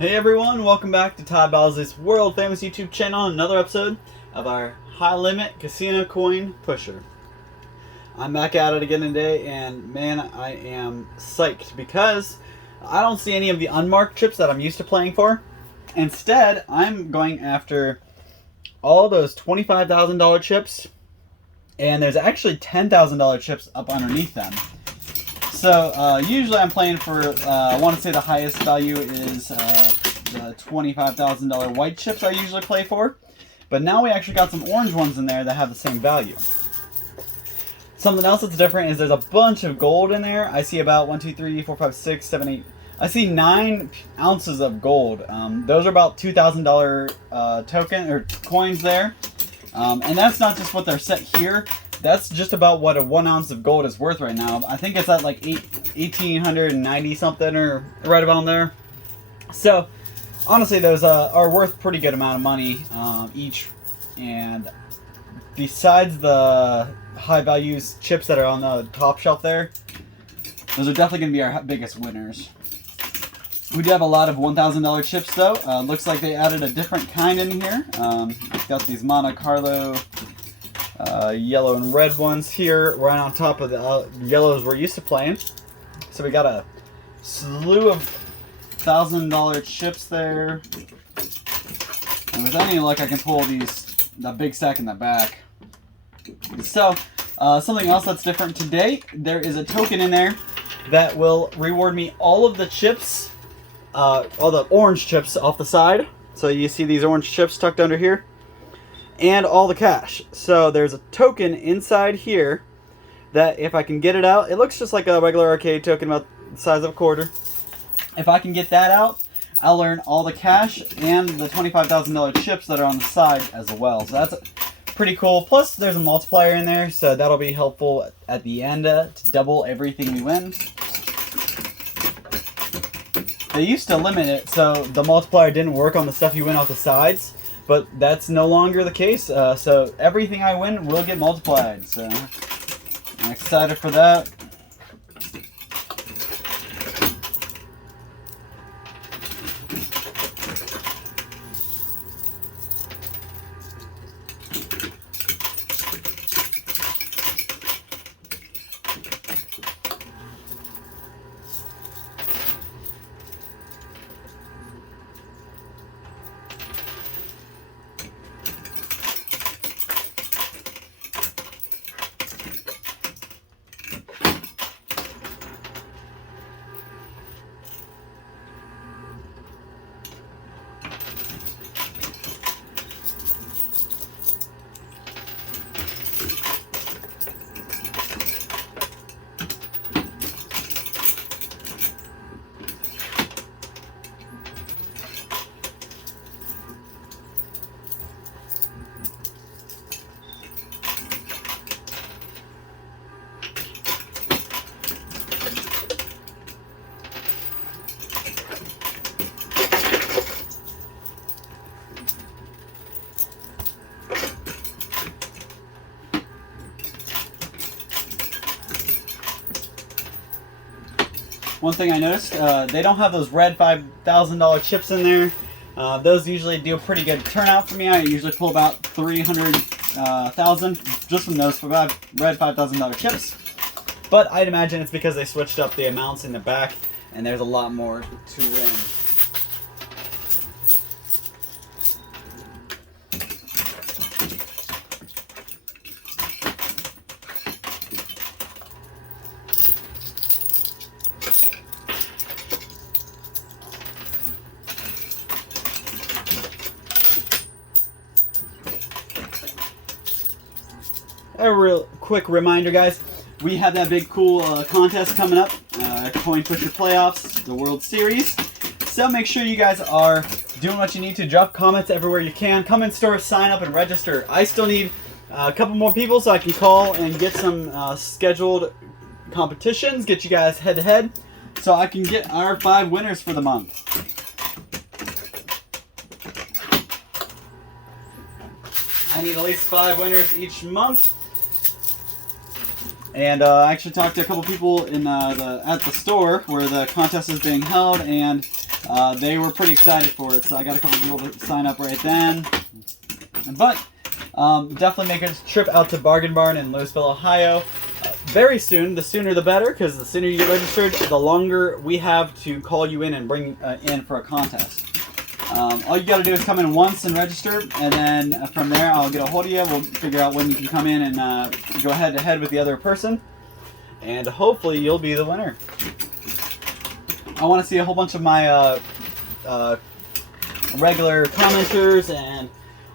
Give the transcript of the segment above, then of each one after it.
Hey everyone, welcome back to Todd Bowsley's world famous YouTube channel, another episode of our high limit casino coin pusher. I'm back at it again today, and man, I am psyched because I don't see any of the unmarked chips that I'm used to playing for. Instead, I'm going after all those $25,000 chips, and there's actually $10,000 chips up underneath them. So, usually I'm playing for, I want to say the highest value is the $25,000 white chips I usually play for. But now we actually got some orange ones in there that have the same value. Something else that's different is there's a bunch of gold in there. I see about 1, 2, 3, 4, 5, 6, 7, 8. I see 9 ounces of gold. Those are about $2,000 token or coins there. And that's not just what they're set here. That's just about what a 1 ounce of gold is worth right now. I think it's at like 1,890 something or right about there. So honestly, those are worth pretty good amount of money each. And besides the high values chips that are on the top shelf there, those are definitely going to be our biggest winners. We do have a lot of $1,000 chips though. Looks like they added a different kind in here. Got these Monte Carlo yellow and red ones here right on top of the yellows we're used to playing. So we got a slew of $1,000 chips there. And with any luck I can pull that big stack in the back. So something else that's different today, there is a token in there that will reward me all of the chips, all the orange chips off the side. So you see these orange chips tucked under here, and all the cash. So there's a token inside here that if I can get it out, it looks just like a regular arcade token about the size of a quarter. If I can get that out, I'll earn all the cash and the $25,000 chips that are on the side as well. So that's pretty cool. Plus there's a multiplier in there, so that'll be helpful at the end to double everything we win. They used to limit it so the multiplier didn't work on the stuff you win off the sides, but that's no longer the case. So everything I win will get multiplied. So I'm excited for that. One thing I noticed, they don't have those red $5,000 chips in there. Those usually do a pretty good turnout for me. I usually pull about 300,000 just from those red $5,000 chips. But I'd imagine it's because they switched up the amounts in the back and there's a lot more to win. A real quick reminder, guys, we have that big cool contest coming up, Coin Pusher Playoffs, the World Series. So make sure you guys are doing what you need to. Drop comments everywhere you can. Come in store, sign up, and register. I still need a couple more people so I can call and get some scheduled competitions, get you guys head-to-head, so I can get our 5 winners for the month. I need at least 5 winners each month. And I actually talked to a couple people in at the store where the contest is being held, and they were pretty excited for it. So I got a couple people to sign up right then. But definitely make a trip out to Bargain Barn in Louisville, Ohio. Very soon. The sooner the better, because the sooner you get registered, the longer we have to call you in and bring in for a contest. All you got to do is come in once and register, and then from there I'll get a hold of you. We'll figure out when you can come in and go head to head with the other person, and hopefully you'll be the winner. I want to see a whole bunch of my regular commenters and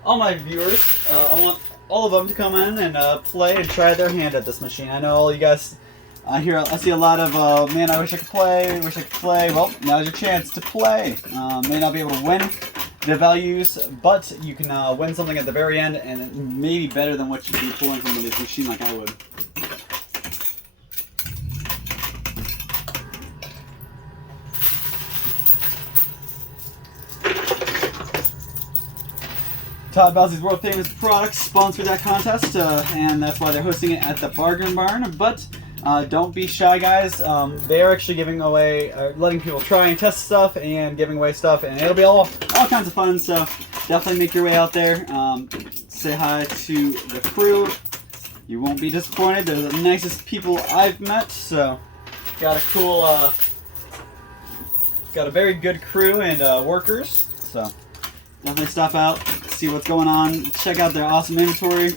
all my viewers. I want all of them to come in and play and try their hand at this machine. I know all you guys here. I see a lot of man, I wish I could play. Well, now's your chance to play. May not be able to win the values, but you can win something at the very end, and it may be better than what you'd be pulling from this machine like I would. Todd Bowsley's world famous products sponsored that contest, and that's why they're hosting it at the Bargain Barn. But don't be shy, guys. They are actually giving away, letting people try and test stuff and giving away stuff, and it'll be all kinds of fun. So definitely make your way out there. Say hi to the crew. You won't be disappointed. They're the nicest people I've met. So got a cool, got a very good crew and workers. So definitely stop out, see what's going on, check out their awesome inventory.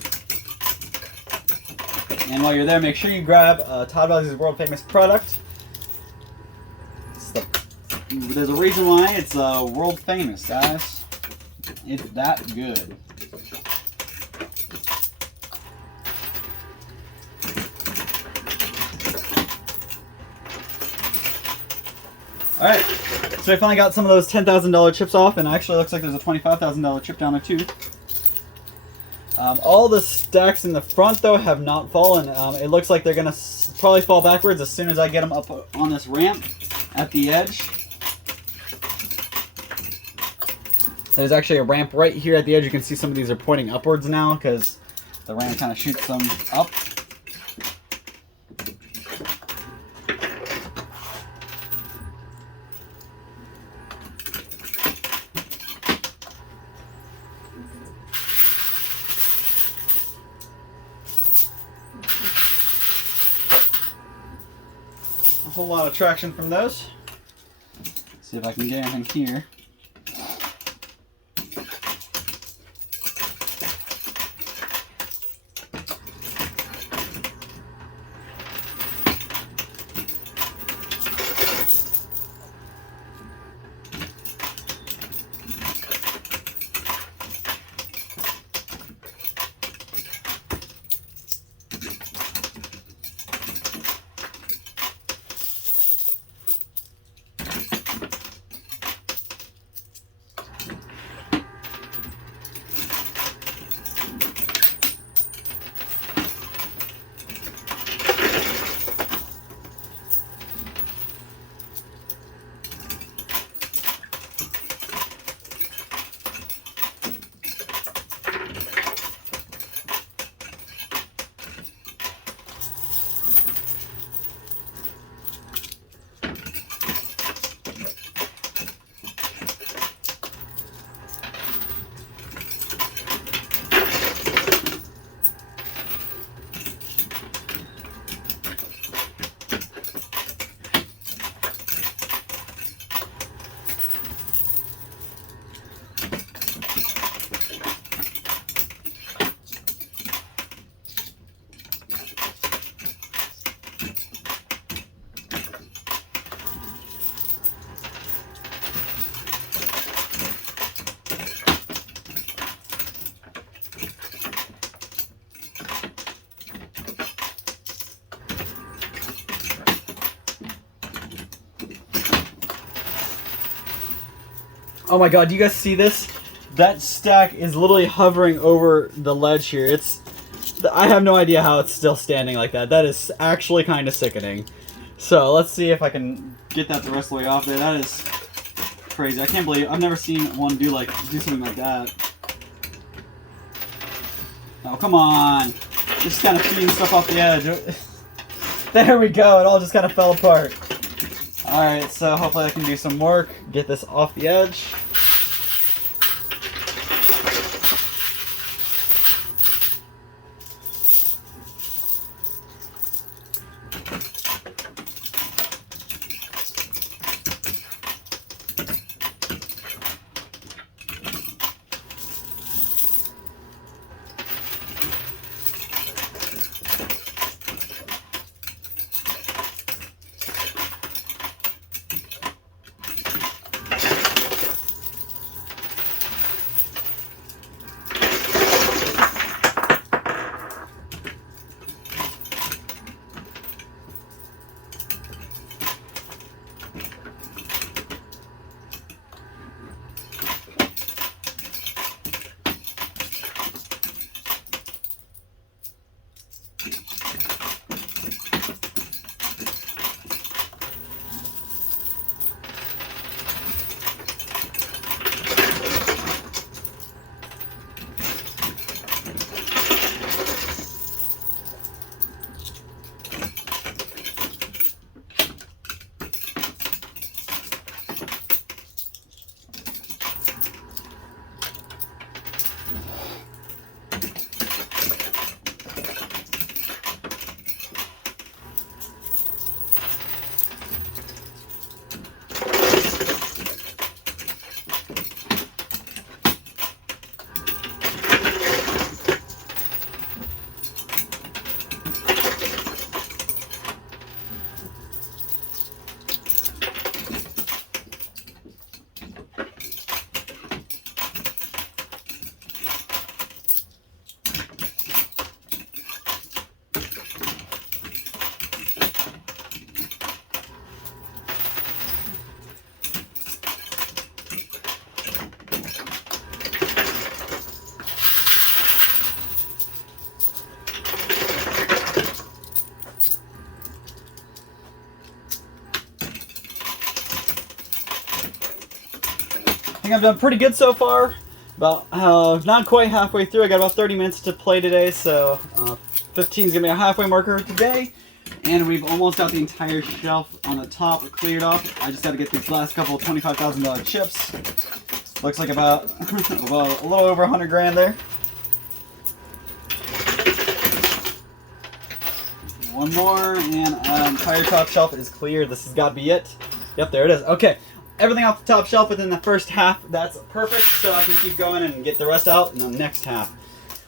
And while you're there, make sure you grab Todd Bowsley's world famous product. There's a reason why it's world famous, guys. It's that good. Alright, so I finally got some of those $10,000 chips off, and actually looks like there's a $25,000 chip down there too. All the stacks in the front, though, have not fallen. It looks like they're going to probably fall backwards as soon as I get them up on this ramp at the edge. There's actually a ramp right here at the edge. You can see some of these are pointing upwards now because the ramp kind of shoots them up. A whole lot of traction from those. See if I can get anything here. Oh my god, do you guys see this? That stack is literally hovering over the ledge here. I have no idea how it's still standing like that. That is actually kind of sickening. So let's see if I can get that the rest of the way off there. That is crazy. I can't believe I've never seen one do something like that. Oh, come on. Just kind of feeding stuff off the edge. There we go. It all just kind of fell apart. Alright, so hopefully I can do some work, get this off the edge. I think I've done pretty good so far. About not quite halfway through. I got about 30 minutes to play today, so 15 is gonna be a halfway marker today. And we've almost got the entire shelf on the top cleared off. I just got to get these last couple of $25,000 chips. Looks like about well, a little over 100 grand there. One more, and entire top shelf is clear. This has got to be it. Yep, there it is. Okay. Everything off the top shelf within the first half, that's perfect, so I can keep going and get the rest out in the next half.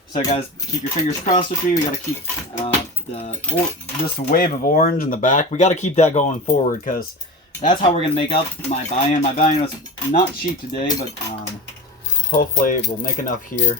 So guys, keep your fingers crossed with me. We got to keep this wave of orange in the back. We got to keep that going forward, because that's how we're going to make up my buy-in. My buy-in was not cheap today, but hopefully we'll make enough here.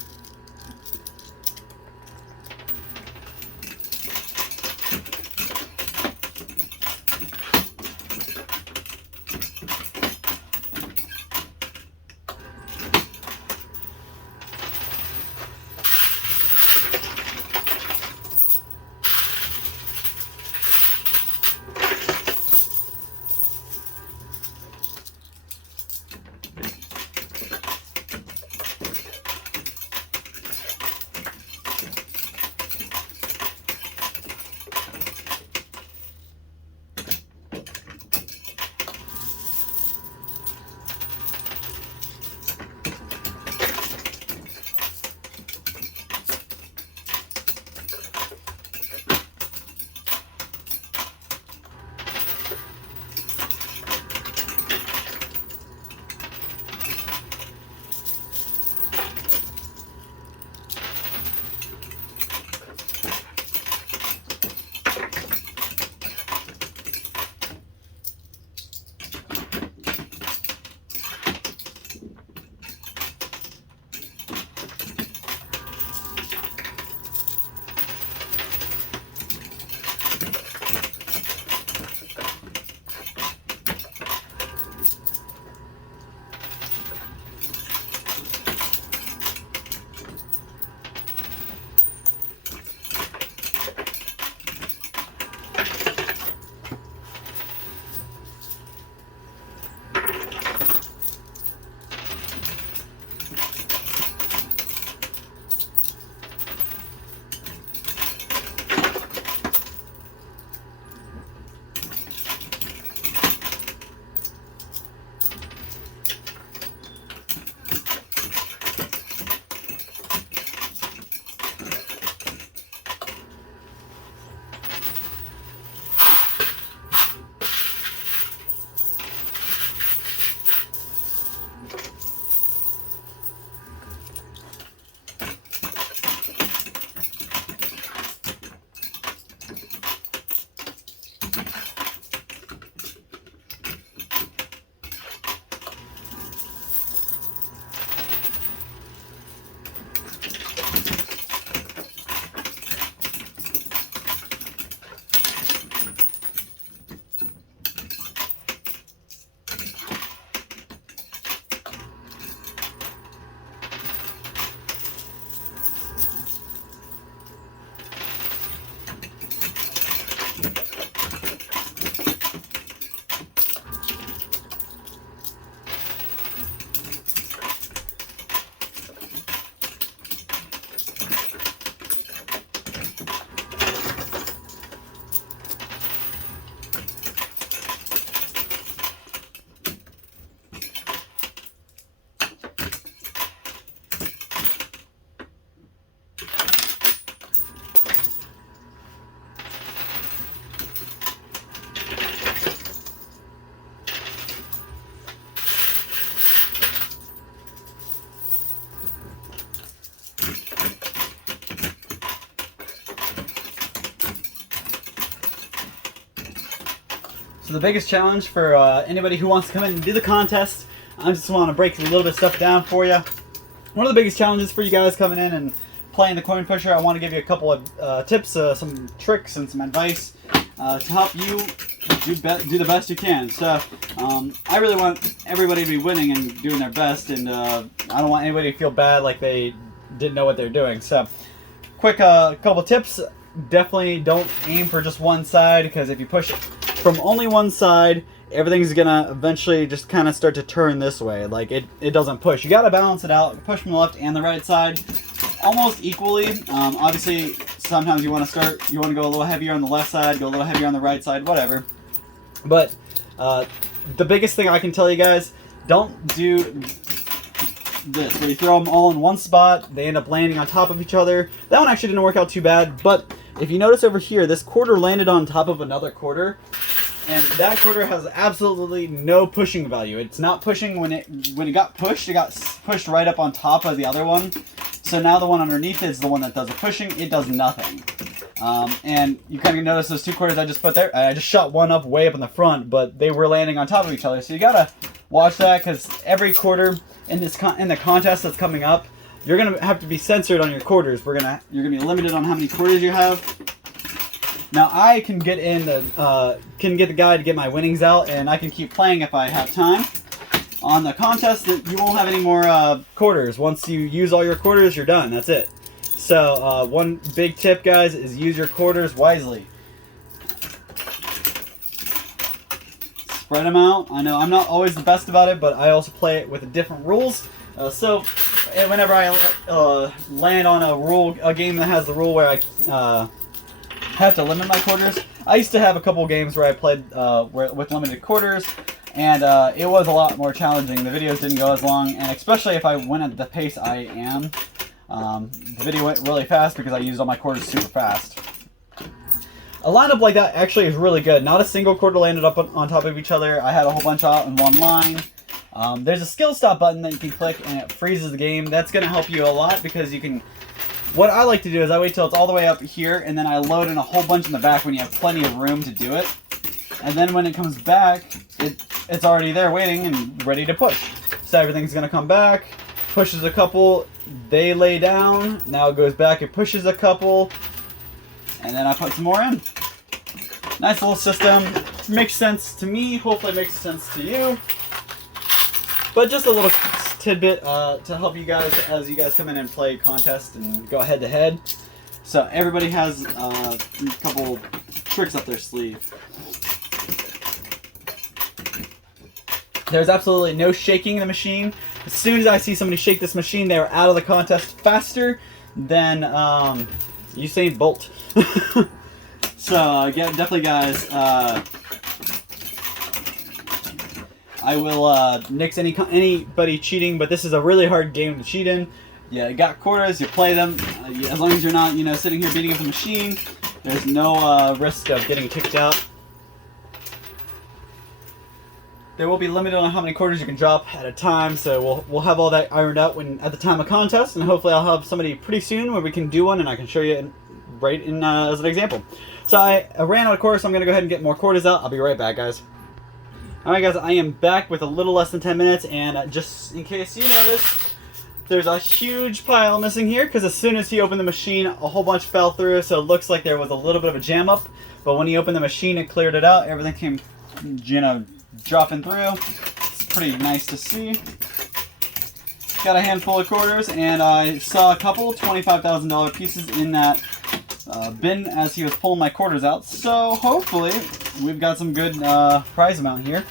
So the biggest challenge for anybody who wants to come in and do the contest, I just want to break a little bit of stuff down for you. One of the biggest challenges for you guys coming in and playing the coin pusher, I want to give you a couple of tips, some tricks, and some advice to help you do the best you can. So I really want everybody to be winning and doing their best, and I don't want anybody to feel bad like they didn't know what they're doing. So quick couple tips. Definitely don't aim for just one side, because if you push it from only one side, everything's gonna eventually just kind of start to turn this way. Like it doesn't push. You gotta balance it out. Push from the left and the right side almost equally. Obviously, sometimes you want to go a little heavier on the left side, go a little heavier on the right side, whatever. But the biggest thing I can tell you guys, don't do this where you throw them all in one spot, they end up landing on top of each other. That one actually didn't work out too bad, but if you notice over here, this quarter landed on top of another quarter, and that quarter has absolutely no pushing value. It's not pushing when it got pushed right up on top of the other one. So now the one underneath is the one that does the pushing. It does nothing. And you kind of notice those two quarters I just put there. I just shot one up way up in the front, but they were landing on top of each other. So you gotta watch that, because every quarter in the contest that's coming up, you're gonna have to be censored on your quarters. You're gonna be limited on how many quarters you have. Now I can get the guy to get my winnings out, and I can keep playing if I have time. On the contest, you won't have any more quarters. Once you use all your quarters, you're done. That's it. So one big tip, guys, is use your quarters wisely. Spread them out. I know I'm not always the best about it, but I also play it with different rules. So whenever I land on a game that has the rule where I have to limit my quarters, I used to have a couple games where I played with limited quarters, and it was a lot more challenging. The videos didn't go as long, and especially if I went at the pace I am, the video went really fast because I used all my quarters super fast. A lineup like that actually is really good. Not a single quarter landed up on top of each other. I had a whole bunch out in one line. There's a skill stop button that you can click, and it freezes the game. That's going to help you a lot, because you can... What I like to do is I wait till it's all the way up here, and then I load in a whole bunch in the back when you have plenty of room to do it. And then when it comes back, it's already there waiting and ready to push. So everything's going to come back, pushes a couple, they lay down, now it goes back, it pushes a couple, and then I put some more in. Nice little system. Makes sense to me, hopefully it makes sense to you. But just a little tidbit to help you guys as you guys come in and play contest and go head to head. So everybody has a couple tricks up their sleeve. There's absolutely no shaking the machine. As soon as I see somebody shake this machine, they are out of the contest faster than Usain Bolt. So yeah, definitely, guys. I will nix anybody cheating, but this is a really hard game to cheat in. Yeah, you got quarters, you play them. As long as you're not, sitting here beating up the machine, there's no risk of getting kicked out. There will be limited on how many quarters you can drop at a time, so we'll have all that ironed out at the time of contest, and hopefully I'll have somebody pretty soon where we can do one, and I can show you right in as an example. So I ran out of quarters, so I'm going to go ahead and get more quarters out. I'll be right back, guys. Alright, guys, I am back with a little less than 10 minutes, and just in case you noticed, there's a huge pile missing here, because as soon as he opened the machine, a whole bunch fell through, so it looks like there was a little bit of a jam up, but when he opened the machine, it cleared it out. Everything came, dropping through. It's pretty nice to see. Got a handful of quarters, and I saw a couple $25,000 pieces in that bin as he was pulling my quarters out. So hopefully we've got some good prize amount here.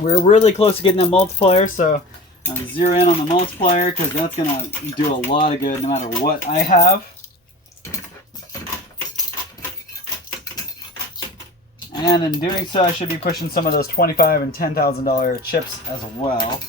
We're really close to getting that multiplier, so I'm going to zero in on the multiplier because that's going to do a lot of good no matter what I have. And in doing so, I should be pushing some of those $25,000 and $10,000 chips as well.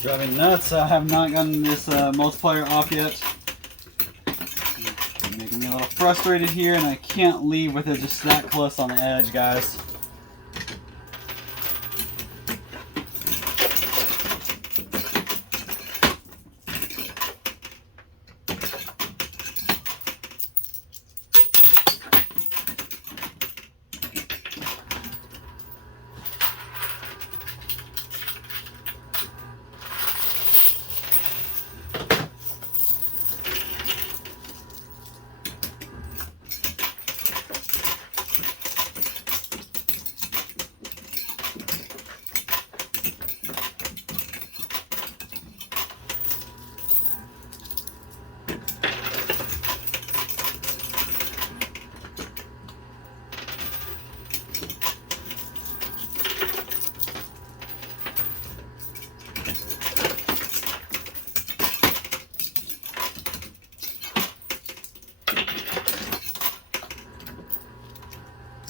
Driving nuts. I have not gotten this multiplier off yet. It's making me a little frustrated here, and I can't leave with it just that close on the edge, guys.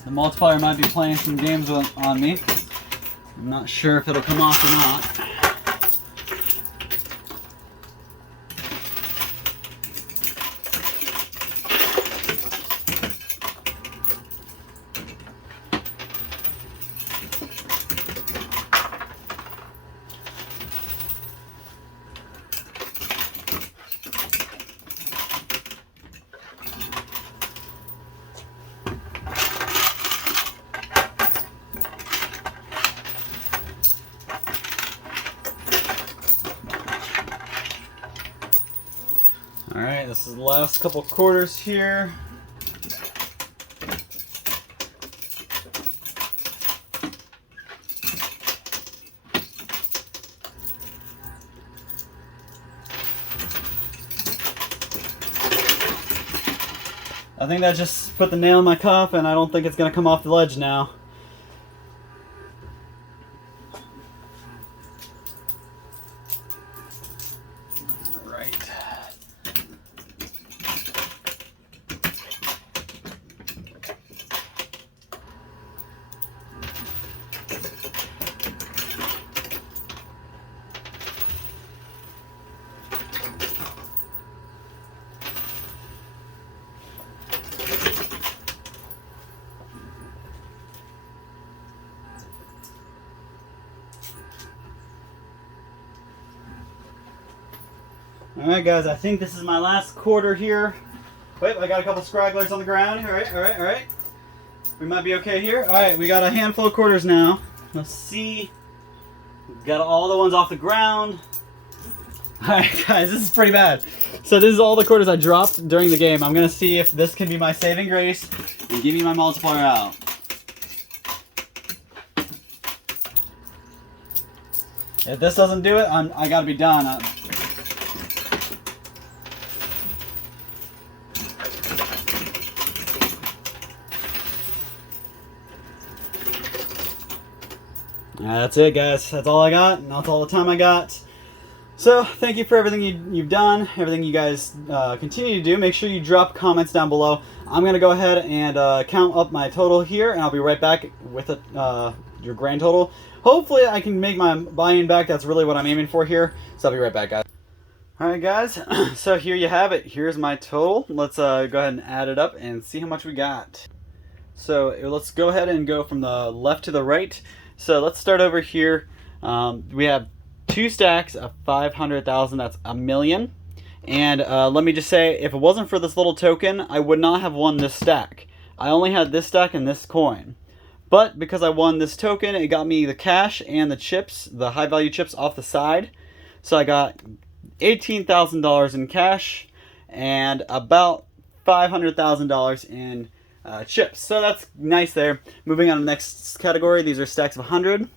The multiplier might be playing some games on me. I'm not sure if it'll come off or not. Alright, this is the last couple quarters here. think that just put the nail in my coffin. I don't think it's going to come off the ledge now. Alright guys, I think this is my last quarter here. Wait, I got a couple scragglers on the ground. Alright. We might be okay here. Alright, we got a handful of quarters now. Let's see. We've got all the ones off the ground. Alright guys, this is pretty bad. So this is all the quarters I dropped during the game. I'm going to see if this can be my saving grace and give me my multiplier out. If this doesn't do it, I got to be done. That's it, guys. That's all I got, and that's all the time I got. So, thank you for everything you've done, everything you guys continue to do. Make sure you drop comments down below. I'm going to go ahead and count up my total here, and I'll be right back with your grand total. Hopefully, I can make my buy-in back. That's really what I'm aiming for here. So, I'll be right back, guys. Alright, guys. So, here you have it. Here's my total. Let's go ahead and add it up and see how much we got. So, let's go ahead and go from the left to the right. So let's start over here. We have 2 stacks of 500,000. That's $1 million. And let me just say, if it wasn't for this little token, I would not have won this stack. I only had this stack and this coin. But because I won this token, it got me the cash and the chips, the high value chips off the side. So I got $18,000 in cash and about $500,000 in chips. So that's nice there. Moving on to the next category, these are stacks of 100.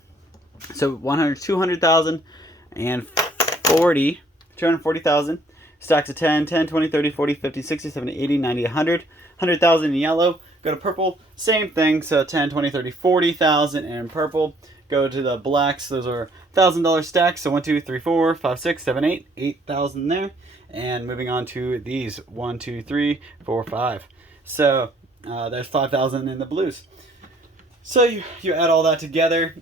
So 100, 200,000 and 240,000. Stacks of 10, 10, 20, 30, 40, 50, 60, 70, 80, 90, 100. 100,000 in yellow. Go to purple, same thing. So 10, 20, 30, 40,000 in purple. Go to the blacks, those are $1,000 stacks. So 1, 2, 3, 4, 5, 6, 7, 8, 8,000 there. And moving on to these 1, 2, 3, 4, 5. So there's 5,000 in the blues. So you add all that together.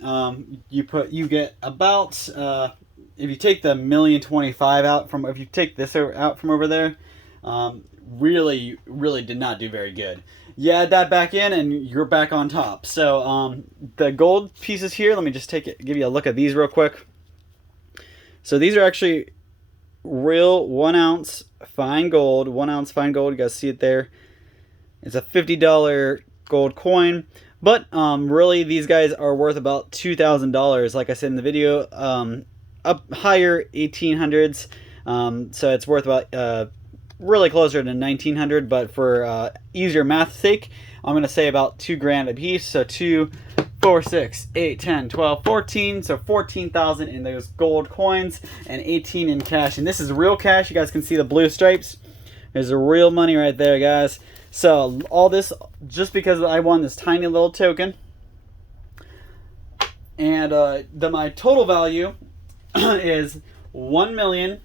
You get about if you take the $1,025,000 out from, if you take this out from over there, really did not do very good. You add that back in and you're back on top. So the gold pieces here, let me just give you a look at these real quick. So these are actually real 1 ounce fine gold. 1 ounce fine gold. You guys see it there. It's a $50 gold coin, but really these guys are worth about $2,000. Like I said in the video, up higher 1800s. So it's worth about really closer to 1900. But for easier math's sake, I'm gonna say about $2,000 a piece. So 2, 4, 6, 8, 10, 12, 14. So 14,000 in those gold coins and 18 in cash. And this is real cash. You guys can see the blue stripes. There's the real money right there, guys. So all this just because I won this tiny little token. And my total value is 1 million.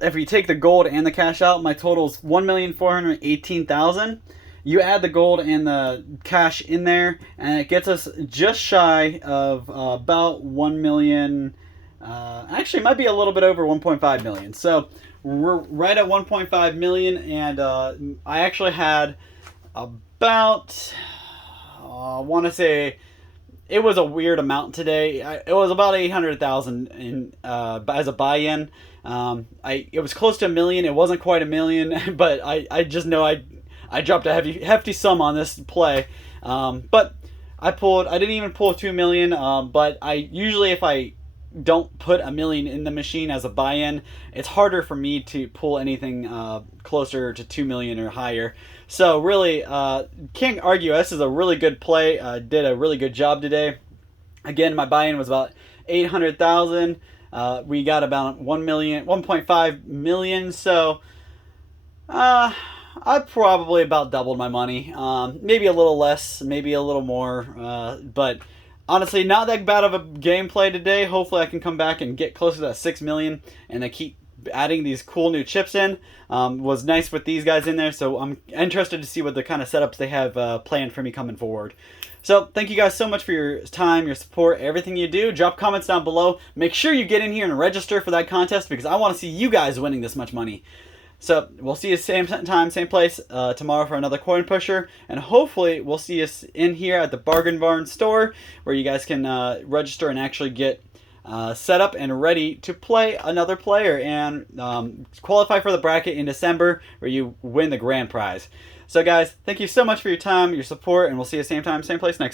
If you take the gold and the cash out, my total is 1,418,000. You add the gold and the cash in there, and it gets us just shy of about 1 million. Actually, it might be a little bit over 1.5 million. So we're right at 1.5 million, and I actually had about, I want to say, it was a weird amount today. It was about 800,000 in as a buy-in. It was close to $1 million. It wasn't quite $1 million, but I just know I dropped a hefty sum on this play. But I didn't even pull 2 million. But I usually, if I don't put $1 million in the machine as a buy-in, it's harder for me to pull anything closer to 2 million or higher. So really, can't argue. This is a really good play. Did a really good job today. Again, my buy-in was about 800,000. We got about 1.5 million. So I probably about doubled my money. Maybe a little less, maybe a little more. But honestly, not that bad of a gameplay today. Hopefully, I can come back and get closer to that 6 million, and I keep adding these cool new chips in. Was nice with these guys in there, so I'm interested to see what the kind of setups they have planned for me coming forward. So thank you guys so much for your time, your support, everything you do. Drop comments down below. Make sure you get in here and register for that contest because I want to see you guys winning this much money. So we'll see you same time, same place tomorrow for another coin pusher, and hopefully we'll see us in here at the Bargain Barn store where you guys can register and actually get set up and ready to play another player and qualify for the bracket in December where you win the grand prize. So guys, thank you so much for your time, your support, and we'll see you same time, same place next time.